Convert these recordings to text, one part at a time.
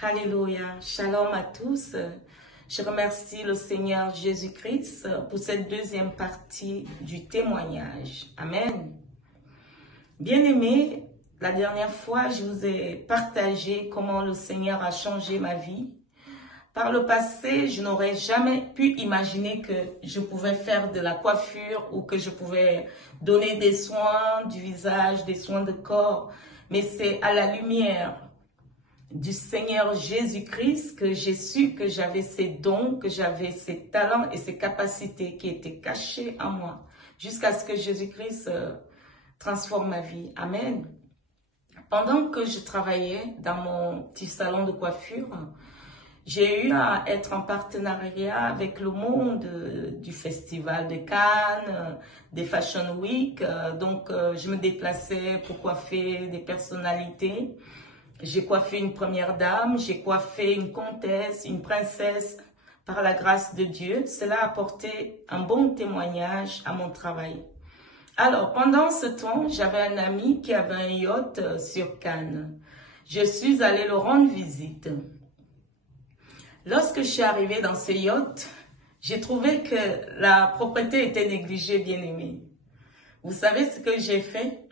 Alléluia. Shalom à tous. Je remercie le Seigneur Jésus-Christ pour cette deuxième partie du témoignage. Amen. Bien-aimés, la dernière fois, je vous ai partagé comment le Seigneur a changé ma vie. Par le passé, je n'aurais jamais pu imaginer que je pouvais faire de la coiffure ou que je pouvais donner des soins du visage, des soins de corps. Mais c'est à la lumière du Seigneur Jésus-Christ que j'ai su que j'avais ces dons, que j'avais ces talents et ces capacités qui étaient cachés en moi jusqu'à ce que Jésus-Christ transforme ma vie. Amen. Pendant que je travaillais dans mon petit salon de coiffure, j'ai eu à être en partenariat avec le monde du festival de Cannes, des Fashion Week. Donc, je me déplaçais pour coiffer des personnalités. J'ai coiffé une première dame, j'ai coiffé une comtesse, une princesse. Par la grâce de Dieu, cela a apporté un bon témoignage à mon travail. Alors, pendant ce temps, j'avais un ami qui avait un yacht sur Cannes. Je suis allée le rendre visite. Lorsque je suis arrivée dans ce yacht, j'ai trouvé que la propreté était négligée, bien aimée. Vous savez ce que j'ai fait?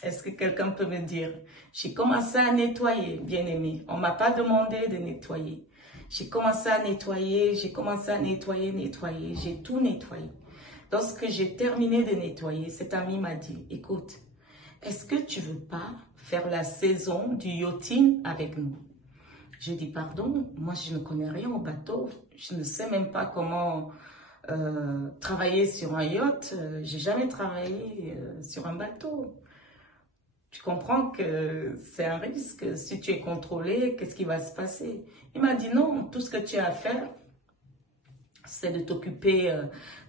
Est-ce que quelqu'un peut me dire? J'ai commencé à nettoyer, bien aimé. On ne m'a pas demandé de nettoyer. J'ai commencé à nettoyer, nettoyer. J'ai tout nettoyé. Lorsque j'ai terminé de nettoyer, cet ami m'a dit, écoute, est-ce que tu veux pas faire la saison du yachting avec nous? Je dis, pardon, moi je ne connais rien au bateau. Je ne sais même pas comment travailler sur un yacht. J'ai jamais travaillé sur un bateau. Tu comprends que c'est un risque. Si tu es contrôlé, qu'est-ce qui va se passer? Il m'a dit non, tout ce que tu as à faire, c'est de t'occuper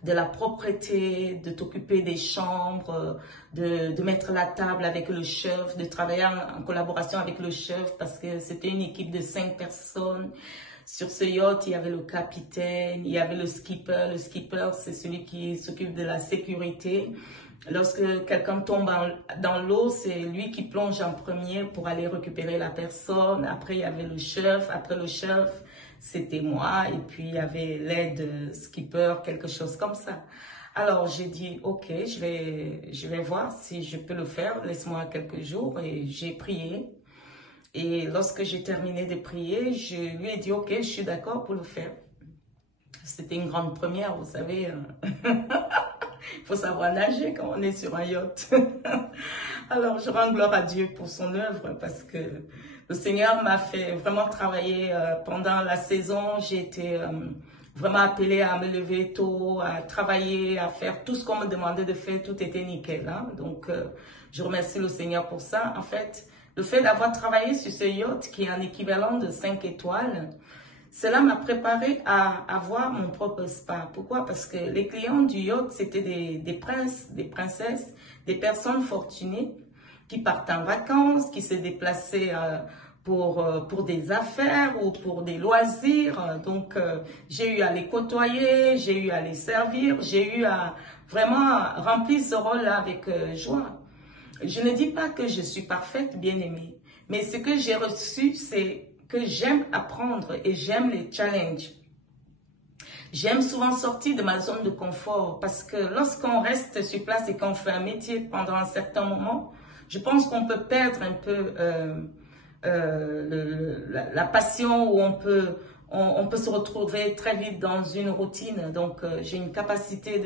de la propreté, de t'occuper des chambres, de mettre la table avec le chef, de travailler en collaboration avec le chef parce que c'était une équipe de 5 personnes. Sur ce yacht, il y avait le capitaine, il y avait le skipper. Le skipper, c'est celui qui s'occupe de la sécurité. Lorsque quelqu'un tombe dans l'eau, c'est lui qui plonge en premier pour aller récupérer la personne. Après, il y avait le chef. Après le chef, c'était moi. Et puis, il y avait l'aide skipper, quelque chose comme ça. Alors, j'ai dit, OK, je vais voir si je peux le faire. Laisse-moi quelques jours. Et j'ai prié. Et lorsque j'ai terminé de prier, je lui ai dit, OK, je suis d'accord pour le faire. C'était une grande première, vous savez. Il faut savoir nager quand on est sur un yacht. Alors, je rends gloire à Dieu pour son œuvre parce que le Seigneur m'a fait vraiment travailler pendant la saison. J'ai été vraiment appelée à me lever tôt, à travailler, à faire tout ce qu'on me demandait de faire. Tout était nickel. Hein? Donc, je remercie le Seigneur pour ça. En fait, le fait d'avoir travaillé sur ce yacht qui est un équivalent de 5 étoiles, cela m'a préparé à avoir mon propre spa. Pourquoi? Parce que les clients du yacht, c'était des princes, des princesses, des personnes fortunées qui partent en vacances, qui se déplaçaient pour des affaires ou pour des loisirs. Donc, j'ai eu à les côtoyer, j'ai eu à les servir, j'ai eu à vraiment remplir ce rôle-là avec joie. Je ne dis pas que je suis parfaite, bien-aimée, mais ce que j'ai reçu, c'est que j'aime apprendre et j'aime les challenges. J'aime souvent sortir de ma zone de confort parce que lorsqu'on reste sur place et qu'on fait un métier pendant un certain moment, je pense qu'on peut perdre un peu la passion ou on peut se retrouver très vite dans une routine. Donc, j'ai une capacité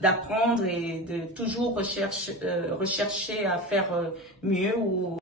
d'apprendre et de toujours rechercher à faire mieux ou